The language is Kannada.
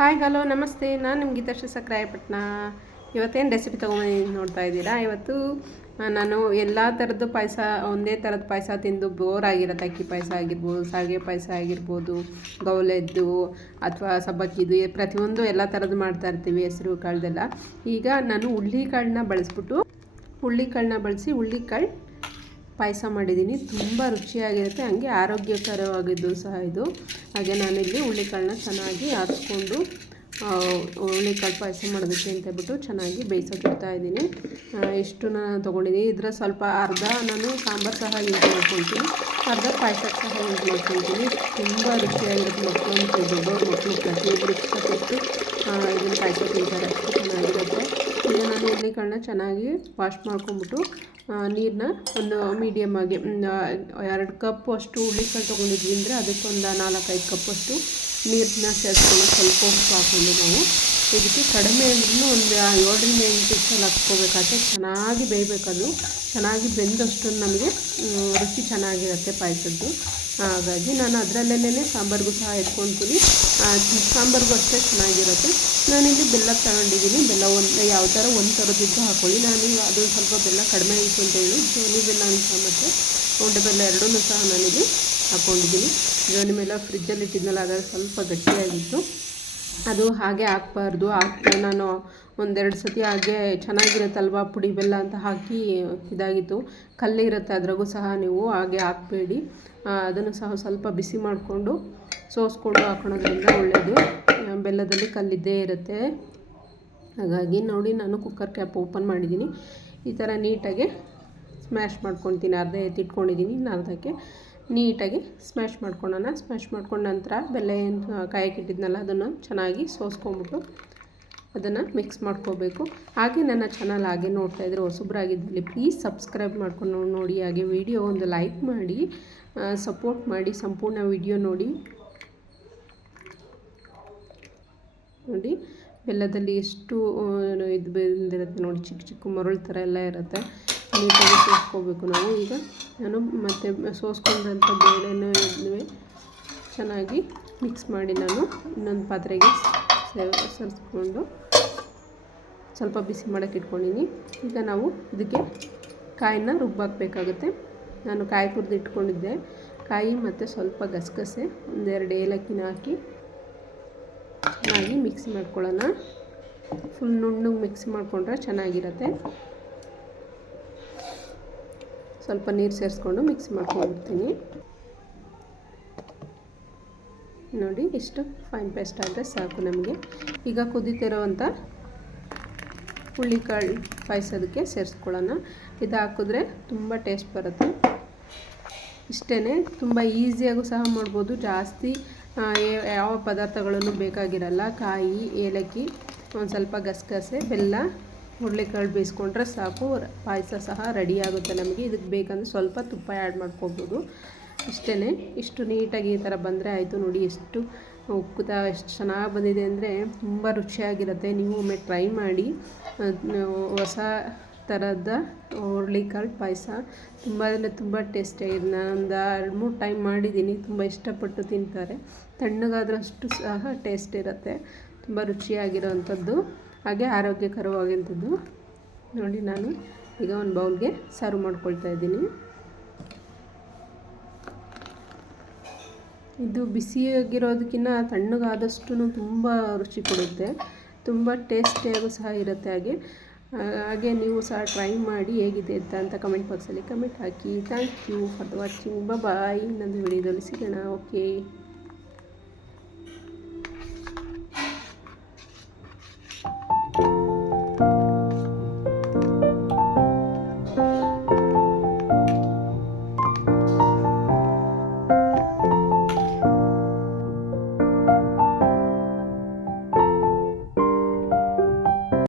ಹಾಯ್ ಹಲೋ ನಮಸ್ತೆ. ನಾನು ನಿಮ್ಮ ಗೀತಾಶ್ರೀ ಸಕ್ರಾಯಪಟ್ಟಣ. ಇವತ್ತೇನು ರೆಸಿಪಿ ತೊಗೊಂಡು ನೋಡ್ತಾ ಇದ್ದೀರಾ. ಇವತ್ತು ನಾನು ಎಲ್ಲ ಥರದ್ದು ಪಾಯಸ, ಒಂದೇ ಥರದ ಪಾಯಸ ತಿಂದು ಬೋರ್ ಆಗಿರುತ್ತೆ. ಅಕ್ಕಿ ಪಾಯಸ ಆಗಿರ್ಬೋದು, ಶಾವಿಗೆ ಪಾಯಸ ಆಗಿರ್ಬೋದು, ಗೌಲೆದ್ದು ಅಥವಾ ಸಬ್ಬಕ್ಕಿದು, ಪ್ರತಿಯೊಂದು ಎಲ್ಲ ಥರದ್ದು ಮಾಡ್ತಾಯಿರ್ತೀವಿ, ಹೆಸರು ಕಾಳ್ದೆಲ್ಲ. ಈಗ ನಾನು ಹುಳ್ಳಿಕಾಳನ್ನ ಬಳಸಿ ಹುಳ್ಳಿಕಾಳು ಪಾಯಸ ಮಾಡಿದ್ದೀನಿ. ತುಂಬ ರುಚಿಯಾಗಿರುತ್ತೆ, ಹಂಗೆ ಆರೋಗ್ಯಕರವಾಗಿದ್ದು ಸಹ ಇದು. ಹಾಗೆ ನಾನಿಲ್ಲಿ ಹುಳ್ಳಿಕಾಳನ್ನ ಚೆನ್ನಾಗಿ ಆರಿಸ್ಕೊಂಡು ಹುಳ್ಳಿಕಾಳು ಪಾಯಸ ಮಾಡೋದಕ್ಕೆ ಅಂತೇಳ್ಬಿಟ್ಟು ಚೆನ್ನಾಗಿ ಬೇಯಿಸೋದಿಡ್ತಾ ಇದ್ದೀನಿ. ಇಷ್ಟು ನಾನು ತೊಗೊಂಡಿದ್ದೀನಿ. ಇದರ ಸ್ವಲ್ಪ ಅರ್ಧ ನಾನು ಸಾಂಬಾರು ಸಹ ಯೂಸ್ ಮಾಡ್ಕೊಳ್ತೀನಿ, ಅರ್ಧ ಪಾಯಸಕ್ಕೆ ಸಹ ಯೂಸ್ ಮಾಡ್ಕೊಳ್ತೀನಿ. ತುಂಬ ರುಚಿಯಾಗಿರುತ್ತೆ. ಮಕ್ಕಳು ದೊಡ್ಡವ್ರ ಮಕ್ಕಳು ಪ್ರತಿಯೊಬ್ಬರು ಇಷ್ಟಪಟ್ಟು ಇದನ್ನು ಪಾಯಸ ತಿಂತಾರೆ, ಅಷ್ಟು ಚೆನ್ನಾಗಿರುತ್ತೆ. ಈಗ ನಾನು ಹುಳ್ಳಿಕಾಳನ್ನ ಚೆನ್ನಾಗಿ ವಾಶ್ ಮಾಡ್ಕೊಂಬಿಟ್ಟು ನೀರನ್ನ ಒಂದು ಮೀಡಿಯಮ್ ಆಗಿ 2 ಕಪ್ಪು ಅಷ್ಟು ಹುಳ್ಳಿಕಾಳು ತೊಗೊಂಡಿದ್ವಿ ಅಂದರೆ ಅದಕ್ಕೊಂದು 4-5 ಕಪ್ಪಷ್ಟು ನೀರನ್ನ ಸೇರಿಸ್ಕೊಂಡು ಸ್ವಲ್ಪ ಉಪ್ಪು ಹಾಕ್ಕೊಂಡು ನಾವು ಇದಕ್ಕೆ ಕಡಿಮೆ ಅಂದ್ರೂ ಒಂದು 7ರಿಂದ 8 ವಿಷಲ್ ಹಾಕ್ಕೋಬೇಕಾದ್ರೆ ಚೆನ್ನಾಗಿ ಬೇಯಬೇಕದು. ಚೆನ್ನಾಗಿ ಬೆಂದಷ್ಟು ನಮಗೆ ರುಚಿ ಚೆನ್ನಾಗಿರುತ್ತೆ ಪಾಯಸದ್ದು. ಹಾಗಾಗಿ ನಾನು ಅದರಲ್ಲೇ ಸಾಂಬಾರಿಗೂ ಸಹ ಎತ್ಕೊಳ್ತೀನಿ. ಸಾಂಬಾರಿಗೂ ಅಷ್ಟೇ ಚೆನ್ನಾಗಿರುತ್ತೆ. ನಾನಿಲ್ಲಿ ಬೆಲ್ಲ ತಗೊಂಡಿದ್ದೀನಿ. ಬೆಲ್ಲ ಯಾವ ಥರ ಒಂದು ಥರದಿದ್ದು ಹಾಕ್ಕೊಳ್ಳಿ. ನಾನೀಗ ಅದು ಸ್ವಲ್ಪ ಬೆಲ್ಲ ಕಡಿಮೆ ಇತ್ತು ಅಂತೇಳಿ ಜೋನಿ ಬೆಲ್ಲ ಅಂತ ಮತ್ತು ಉಂಡೆ ಬೆಲ್ಲ ಎರಡೂ ಸಹ ನಾನಿಲ್ಲಿ ಹಾಕ್ಕೊಂಡಿದ್ದೀನಿ. ಜೋನಿ ಬೆಲ್ಲ ಫ್ರಿಜ್ಜಲ್ಲಿ ಇಟ್ಟಿದ್ನಲ್ಲ, ಅದಾಗ ಸ್ವಲ್ಪ ಗಟ್ಟಿಯಾಗಿತ್ತು, ಅದು ಹಾಗೆ ಹಾಕ್ಬಾರ್ದು. ನಾನು 1-2 ಸತಿ ಹಾಗೆ ಚೆನ್ನಾಗಿರುತ್ತಲ್ವ ಪುಡಿ ಬೆಲ್ಲ ಅಂತ ಹಾಕಿ ಇದಾಗಿತ್ತು. ಕಲ್ಲಿರುತ್ತೆ, ಅದ್ರಾಗೂ ಸಹ ನೀವು ಹಾಗೆ ಹಾಕಬೇಡಿ. ಅದನ್ನು ಸಹ ಸ್ವಲ್ಪ ಬಿಸಿ ಮಾಡಿಕೊಂಡು ಸೋಸ್ಕೊಂಡು ಹಾಕೋಣದ್ರಿಂದ ಒಳ್ಳೆಯದು. ಬೆಲ್ಲದಲ್ಲಿ ಕಲ್ಲಿದ್ದೇ ಇರುತ್ತೆ. ಹಾಗಾಗಿ ನೋಡಿ, ನಾನು ಕುಕ್ಕರ್ ಕ್ಯಾಪ್ ಓಪನ್ ಮಾಡಿದ್ದೀನಿ. ಈ ಥರ ನೀಟಾಗಿ ಸ್ಮ್ಯಾಶ್ ಮಾಡ್ಕೊತೀನಿ. ಅರ್ಧ ಎತ್ತಿಟ್ಕೊಂಡಿದ್ದೀನಿ, ಅರ್ಧಕ್ಕೆ ನೀಟಾಗಿ ಸ್ಮ್ಯಾಶ್ ಮಾಡ್ಕೊಳ್ಳೋಣ. ಸ್ಮ್ಯಾಶ್ ಮಾಡ್ಕೊಂಡ ನಂತರ ಬೆಲ್ಲ ಏನು ಕಾಯಕ್ಕಿಟ್ಟಿದ್ನಲ್ಲ ಅದನ್ನು ಚೆನ್ನಾಗಿ ಸೋಸ್ಕೊಂಬಿಟ್ಟು ಅದನ್ನು ಮಿಕ್ಸ್ ಮಾಡ್ಕೋಬೇಕು. ಹಾಗೆ ನನ್ನ ಚಾನಲ್ ಹಾಗೆ ನೋಡ್ತಾ ಇದ್ದರೆ ಹೊಸಬ್ರಾಗಿದ್ದಲ್ಲಿ ಪ್ಲೀಸ್ ಸಬ್ಸ್ಕ್ರೈಬ್ ಮಾಡ್ಕೊಂಡು ನೋಡಿ. ಹಾಗೆ ವಿಡಿಯೋ ಒಂದು ಲೈಕ್ ಮಾಡಿ ಸಪೋರ್ಟ್ ಮಾಡಿ. ಸಂಪೂರ್ಣ ವಿಡಿಯೋ ನೋಡಿ. ಬೆಲ್ಲದಲ್ಲಿ ಎಷ್ಟು ಇದು ಬಂದಿರುತ್ತೆ ನೋಡಿ, ಚಿಕ್ಕ ಚಿಕ್ಕ ಮರಳು ಥರ ಎಲ್ಲ ಇರುತ್ತೆ. ನೀಟಾಗಿ ಸೋಸ್ಕೋಬೇಕು ನಾವು. ಈಗ ನಾನು ಮತ್ತೆ ಸೋಸ್ಕೊಂಡಂಥ ಬೇಳೆನೂ ಚೆನ್ನಾಗಿ ಮಿಕ್ಸ್ ಮಾಡಿ ನಾನು ಇನ್ನೊಂದು ಪಾತ್ರೆಗೆ ಸರಿಸ್ಕೊಂಡು ಸ್ವಲ್ಪ ಬಿಸಿ ಮಾಡೋಕ್ಕೆ ಇಟ್ಕೊಂಡಿನಿ. ಈಗ ನಾವು ಇದಕ್ಕೆ ಕಾಯಿನ ರುಬ್ಬಾಕಬೇಕಾಗುತ್ತೆ. ನಾನು ಕಾಯಿ ತುರಿದು ಇಟ್ಕೊಂಡಿದ್ದೆ. ಕಾಯಿ ಮತ್ತು ಸ್ವಲ್ಪ ಗಸಗಸೆ, 1-2 ಏಲಕ್ಕಿನ ಹಾಕಿ ಚೆನ್ನಾಗಿ ಮಿಕ್ಸ್ ಮಾಡ್ಕೊಳ್ಳೋಣ. ಫುಲ್ ನುಣ್ಣಗೆ ಮಿಕ್ಸ್ ಮಾಡಿಕೊಂಡ್ರೆ ಚೆನ್ನಾಗಿರುತ್ತೆ. ಸ್ವಲ್ಪ ನೀರು ಸೇರಿಸ್ಕೊಂಡು ಮಿಕ್ಸ್ ಮಾಡ್ಕೊಂಡ್ಬಿಡ್ತೀನಿ. ನೋಡಿ, ಇಷ್ಟು ಫೈನ್ ಪೇಸ್ಟ್ ಆದರೆ ಸಾಕು ನಮಗೆ. ಈಗ ಕುದೀತಿರೋವಂಥ ಹುಳ್ಳಿಕಾಳು ಪಾಯಸದಕ್ಕೆ ಸೇರಿಸ್ಕೊಳ್ಳೋಣ. ಇದು ಹಾಕಿದ್ರೆ ತುಂಬ ಟೇಸ್ಟ್ ಬರುತ್ತೆ. ಇಷ್ಟೇ, ತುಂಬ ಈಸಿಯಾಗೂ ಸಹ ಮಾಡ್ಬೋದು. ಜಾಸ್ತಿ ಯಾವ ಪದಾರ್ಥಗಳನ್ನು ಬೇಕಾಗಿರಲ್ಲ. ಕಾಯಿ, ಏಲಕ್ಕಿ, ಒಂದು ಸ್ವಲ್ಪ ಗಸಗಸೆ, ಬೆಲ್ಲ, ಹುಳ್ಳಿಕಾಳು ಬೇಯಿಸ್ಕೊಂಡ್ರೆ ಸಾಕು. ಪಾಯಸ ಸಹ ರೆಡಿಯಾಗುತ್ತೆ ನಮಗೆ. ಇದಕ್ಕೆ ಬೇಕಂದ್ರೆ ಸ್ವಲ್ಪ ತುಪ್ಪ ಆ್ಯಡ್ ಮಾಡ್ಕೋಬೋದು. ಇಷ್ಟೇ, ಇಷ್ಟು ನೀಟಾಗಿ ಈ ಥರ ಬಂದರೆ ಆಯಿತು. ನೋಡಿ, ಎಷ್ಟು ಉಕ್ಕುತ್ತಾ ಎಷ್ಟು ಚೆನ್ನಾಗಿ ಬಂದಿದೆ ಅಂದರೆ ತುಂಬ ರುಚಿಯಾಗಿರುತ್ತೆ. ನೀವು ಒಮ್ಮೆ ಟ್ರೈ ಮಾಡಿ. ಹೊಸ ಥರದ ಹುಳ್ಳಿಕಾಳು ಪಾಯಸ ತುಂಬ ಟೇಸ್ಟಿಯಾಗಿದೆ. ನಾನೊಂದು 2-3 ಟೈಮ್ ಮಾಡಿದ್ದೀನಿ. ತುಂಬ ಇಷ್ಟಪಟ್ಟು ತಿಂತಾರೆ. ತಣ್ಣಗಾದ್ರಷ್ಟು ಸಹ ಟೇಸ್ಟ್ ಇರುತ್ತೆ. ತುಂಬ ರುಚಿಯಾಗಿರೋವಂಥದ್ದು, ಹಾಗೆ ಆರೋಗ್ಯಕರವಾಗಿಂಥದ್ದು. ನೋಡಿ, ನಾನು ಈಗ ಒಂದು ಬೌಲ್ಗೆ ಸರ್ವ್ ಮಾಡ್ಕೊಳ್ತಾ ಇದ್ದೀನಿ. ಇದು ಬಿಸಿಯಾಗಿರೋದಕ್ಕಿಂತ ತಣ್ಣಗಾದಷ್ಟು ತುಂಬ ರುಚಿ ಕೊಡುತ್ತೆ. ತುಂಬ ಟೇಸ್ಟಿಯಾಗೂ ಸಹ ಇರುತ್ತೆ. ಹಾಗೆ ನೀವು ಸಹ ಟ್ರೈ ಮಾಡಿ ಹೇಗಿದೆ ಅಂತ ಕಮೆಂಟ್ ಬಾಕ್ಸಲ್ಲಿ ಕಮೆಂಟ್ ಹಾಕಿ. Thank you for the watching. Bye. ಇನ್ನೊಂದು ವಿಡಿಯೋದಲ್ಲಿ ಸಿಗೋಣ. ಓಕೆ.